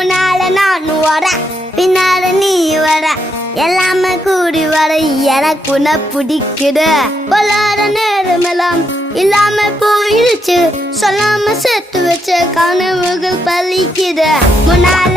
முன்னால நான் வர பின்னால நீ வர எல்லாமே கூடி வர எனக்கு உன்னை பிடிக்குது பொல்லாத நேரமெல்லாம் இல்லாம போயிடுச்சு சொல்லாம சேர்த்து வச்ச கனவுகள் பலிக்குது முன்னால